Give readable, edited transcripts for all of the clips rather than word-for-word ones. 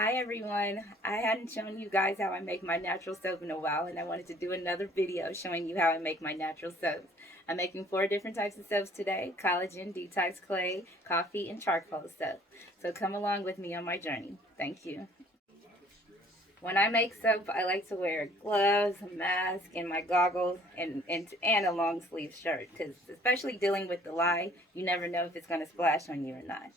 Hi everyone, I hadn't shown you guys how I make my natural soap in a while, and I wanted to do another video showing you how I make my natural soaps. I'm making 4 different types of soaps today: collagen, detox clay, coffee, and charcoal soap. So come along with me on my journey. Thank you. When I make soap, I like to wear gloves, a mask, and my goggles, and a long sleeve shirt, because especially dealing with the lye, you never know if it's going to splash on you or not.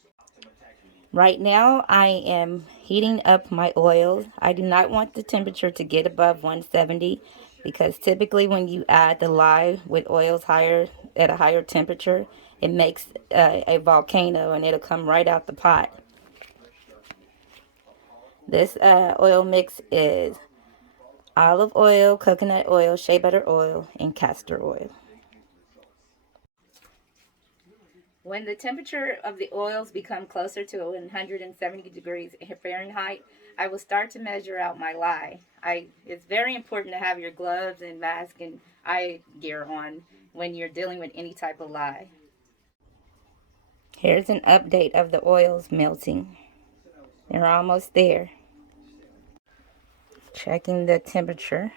Right now, I am heating up my oils. I do not want the temperature to get above 170 because typically when you add the lye with oils higher at a higher temperature, it makes a volcano and it'll come right out the pot. This oil mix is olive oil, coconut oil, shea butter oil, and castor oil. When the temperature of the oils become closer to 170 degrees Fahrenheit, I will start to measure out my lye. It's very important to have your gloves and mask and eye gear on when you're dealing with any type of lye. Here's an update of the oils melting. They're almost there. Checking the temperature.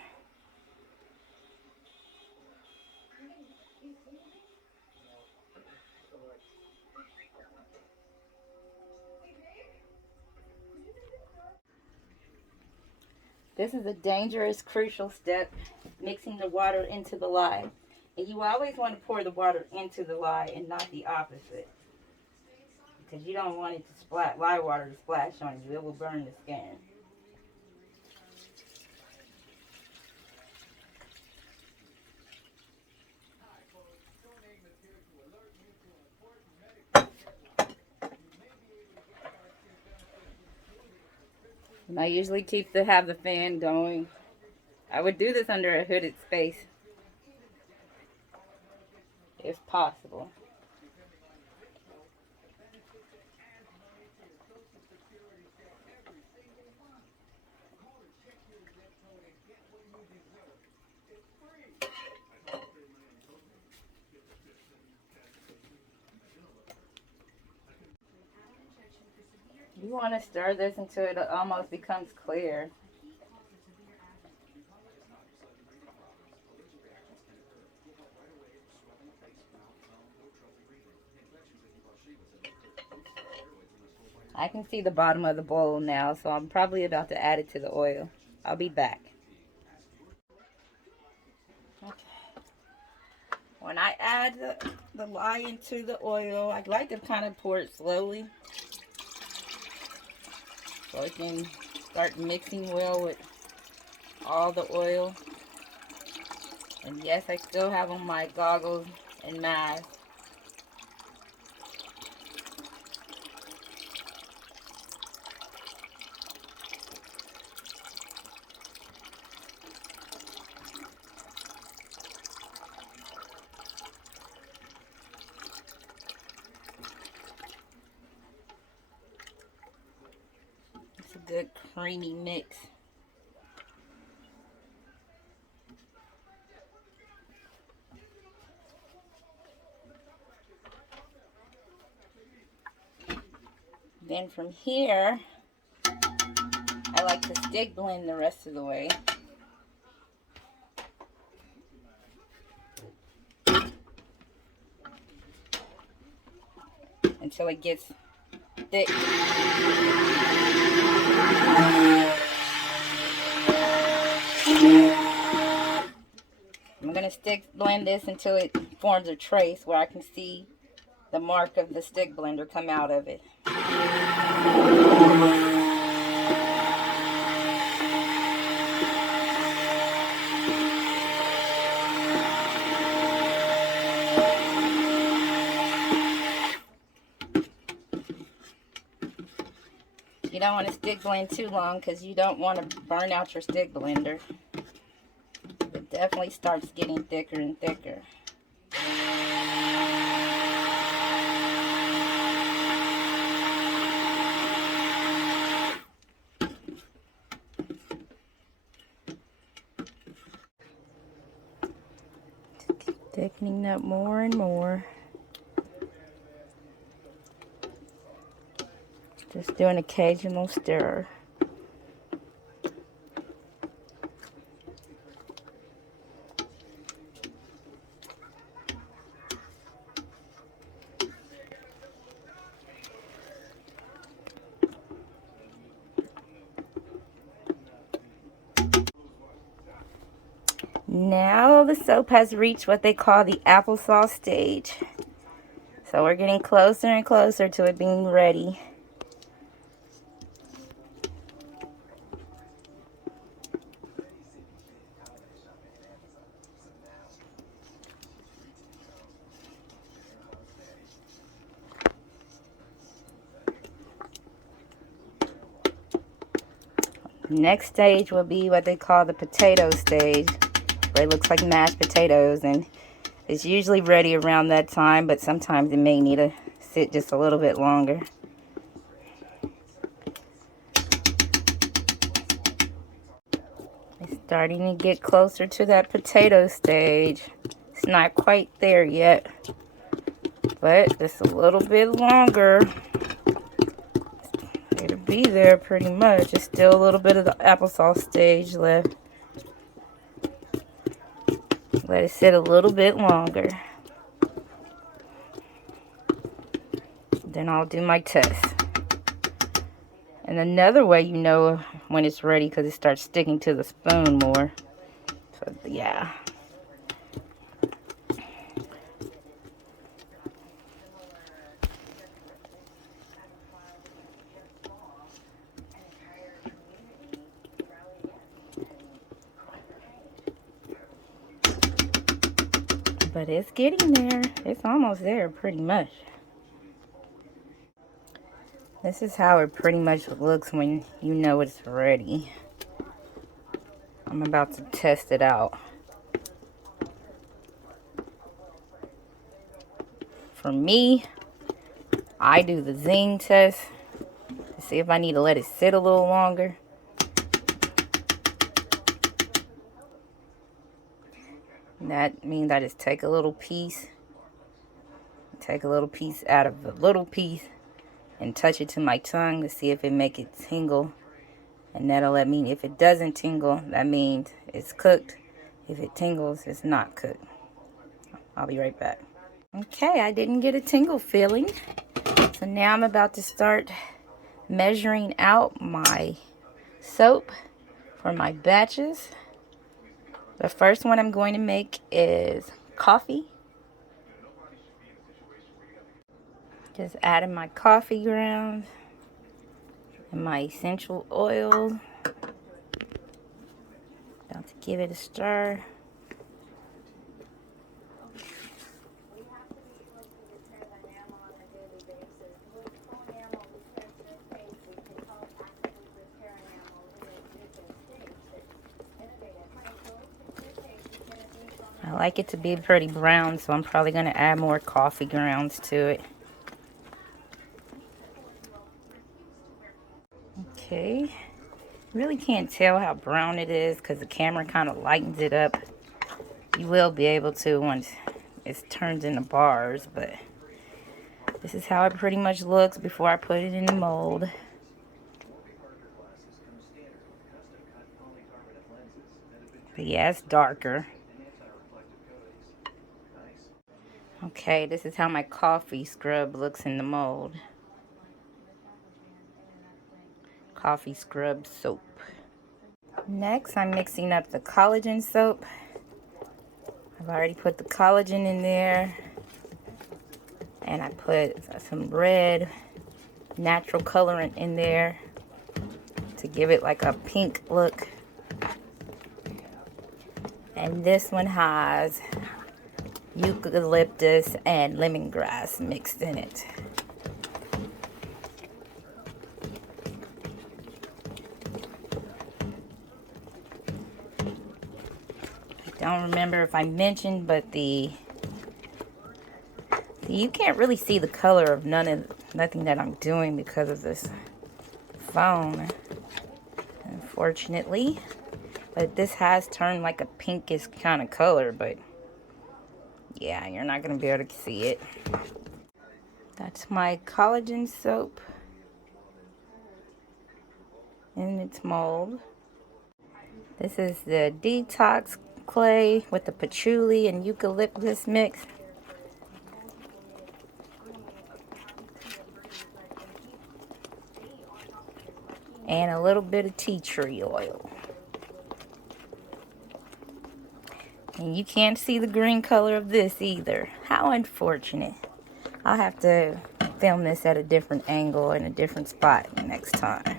This is a dangerous, crucial step, mixing the water into the lye. And you always want to pour the water into the lye and not the opposite, because you don't want it to splash, lye water to splash on you. It will burn the skin. And I usually have the fan going. I would do this under a hooded space if possible. You want to stir this until it almost becomes clear. I can see the bottom of the bowl now, so I'm probably about to add it to the oil. I'll be back. Okay. When I add the lye into the oil, I like to kind of pour it slowly so it can start mixing well with all the oil. And yes, I still have on my goggles and mask. It's a good creamy mix. Then from here, I like to stick blend the rest of the way. Until it gets thick. I'm going to stick blend this until it forms a trace where I can see the mark of the stick blender come out of it. You don't want to stick blend too long because you don't want to burn out your stick blender. It definitely starts getting thicker and thicker. Keep thickening up more and more. Just do an occasional stir. Now the soap has reached what they call the applesauce stage. So we're getting closer and closer to it being ready. Next stage will be what they call the potato stage, where it looks like mashed potatoes, and it's usually ready around that time, but sometimes it may need to sit just a little bit longer. It's starting to get closer to that potato stage. It's not quite there yet, but just a little bit longer. It'll be there pretty much. It's still a little bit of the applesauce stage left. Let it sit a little bit longer. Then I'll do my test. And another way you know when it's ready, because it starts sticking to the spoon more. So yeah. But it's getting there. It's almost there pretty much. This is how it pretty much looks when you know it's ready. I'm about to test it out. For me, I do the Zing Test to see if I need to let it sit a little longer. That means I just take a little piece out of the little piece and touch it to my tongue to see if it make it tingle. And that'll let me, if it doesn't tingle, that means it's cooked. If it tingles, it's not cooked. I'll be right back. Okay, I didn't get a tingle feeling. So now I'm about to start measuring out my soap for my batches. The first one I'm going to make is coffee. Just adding my coffee grounds and my essential oil. About to give it a stir. I like it to be pretty brown, so I'm probably going to add more coffee grounds to it. Okay, really can't tell how brown it is because the camera kind of lightens it up. You will be able to once it turns into bars, but this is how it pretty much looks before I put it in the mold. But yeah, it's darker. Okay, this is how my coffee scrub looks in the mold. Coffee scrub soap. Next, I'm mixing up the collagen soap. I've already put the collagen in there. And I put some red natural colorant in there to give it like a pink look. And this one has eucalyptus and lemongrass mixed in it. I don't remember if I mentioned, but you can't really see the color of nothing that I'm doing because of this phone, unfortunately. But this has turned like a pinkish kind of color, but yeah, you're not going to be able to see it. That's my collagen soap in its mold. This is the Detox Clay with the patchouli and eucalyptus mix. And a little bit of tea tree oil. And you can't see the green color of this either. How unfortunate. I'll have to film this at a different angle and a different spot next time.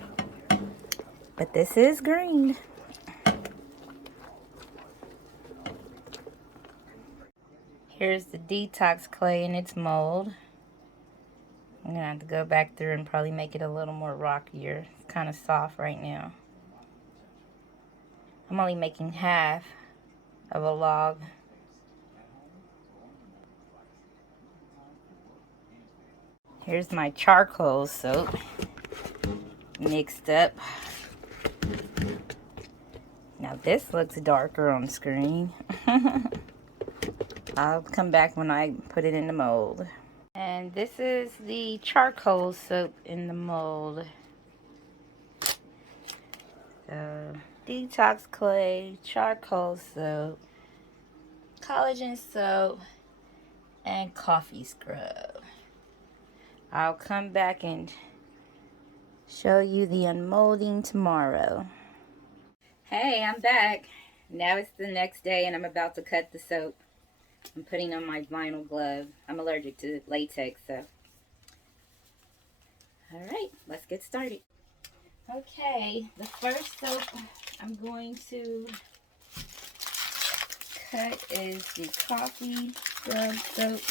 But this is green. Here's the Detox Clay in its mold. I'm going to have to go back through and probably make it a little more rockier. It's kind of soft right now. I'm only making half of a log. Here's my charcoal soap mixed up. Now this looks darker on screen. I'll come back when I put it in the mold. And this is the charcoal soap in the mold. So, Detox Clay, charcoal soap, collagen soap, and coffee scrub. I'll come back and show you the unmolding tomorrow. Hey, I'm back. Now it's the next day and I'm about to cut the soap. I'm putting on my vinyl glove. I'm allergic to latex, so. Alright, let's get started. Okay, the first soap I'm going to cut is the coffee scrub soap.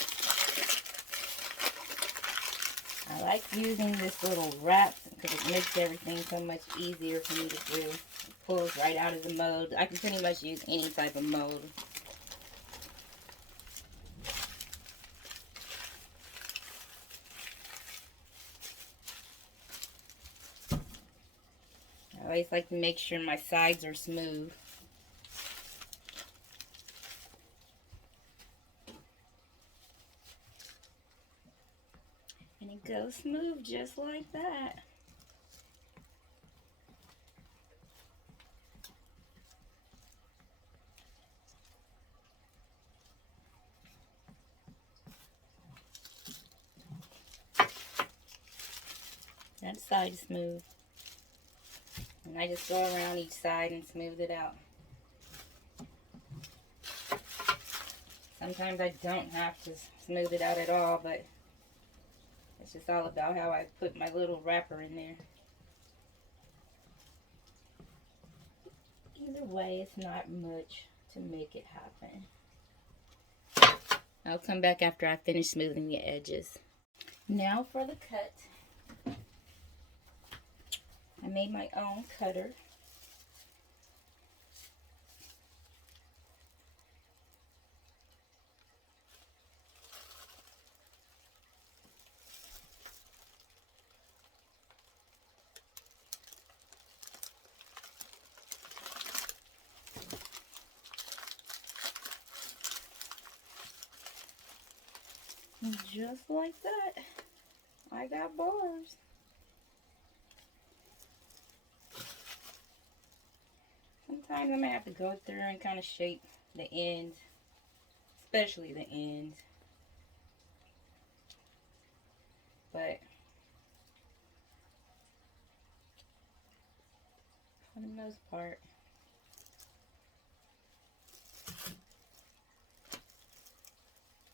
I like using this little wrap because it makes everything so much easier for me to do. It pulls right out of the mold. I can pretty much use any type of mold. I always like to make sure my sides are smooth. And it goes smooth just like that. That side is smooth. And I just go around each side and smooth it out. Sometimes I don't have to smooth it out at all, but it's just all about how I put my little wrapper in there. Either way, it's not much to make it happen. I'll come back after I finish smoothing the edges. Now for the cut. I made my own cutter. And just like that, I got bars. Sometimes I may have to go through and kind of shape the ends, especially the ends. But for the most part,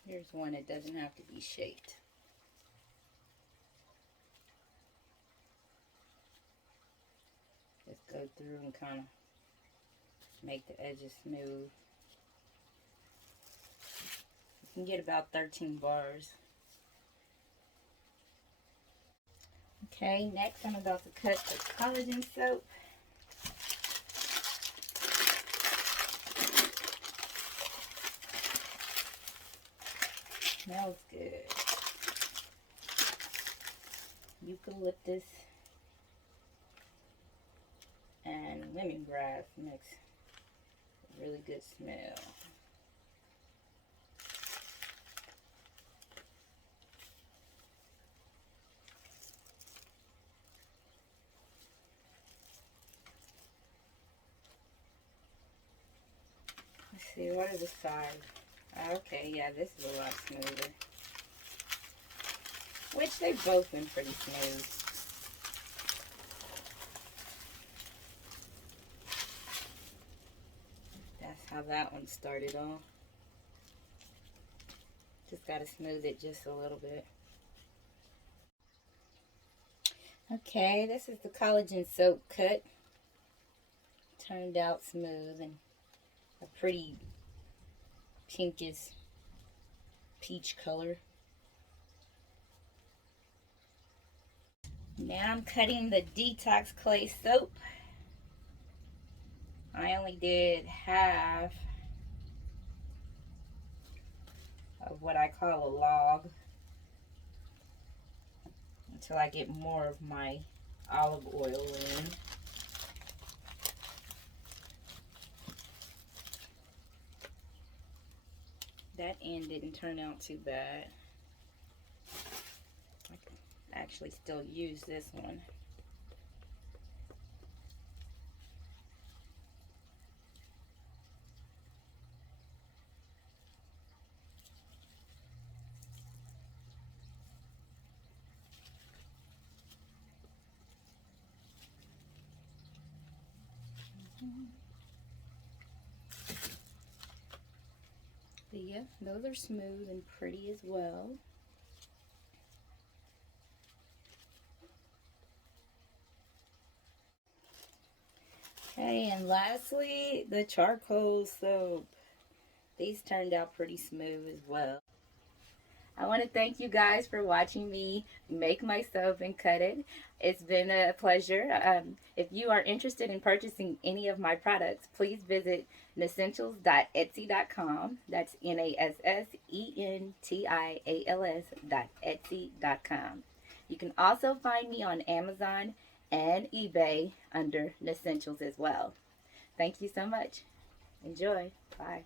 here's one that doesn't have to be shaped. Just go through and kind of make the edges smooth. You can get about 13 bars. Okay, next I'm about to cut the collagen soap. Smells good. Eucalyptus and lemongrass makes a really good smell. Let's see, what are the sides? Okay, yeah, this is a lot smoother. Which they've both been pretty smooth. That's how how that one started off. Just got to smooth it just a little bit. Okay, this is the Collagen Soap Cut. Turned out smooth and a pretty pinkish peach color. Now I'm cutting the Detox Clay soap. I only did half of what I call a log until I get more of my olive oil in. That end didn't turn out too bad. I can actually still use this one. But yeah, those are smooth and pretty as well. Okay, and lastly, the charcoal soap. These turned out pretty smooth as well. I want to thank you guys for watching me make my soap and cut it. It's been a pleasure. If you are interested in purchasing any of my products, please visit nassentials.etsy.com. That's nassentials.etsy.com. You can also find me on Amazon and eBay under Nassentials as well. Thank you so much. Enjoy. Bye.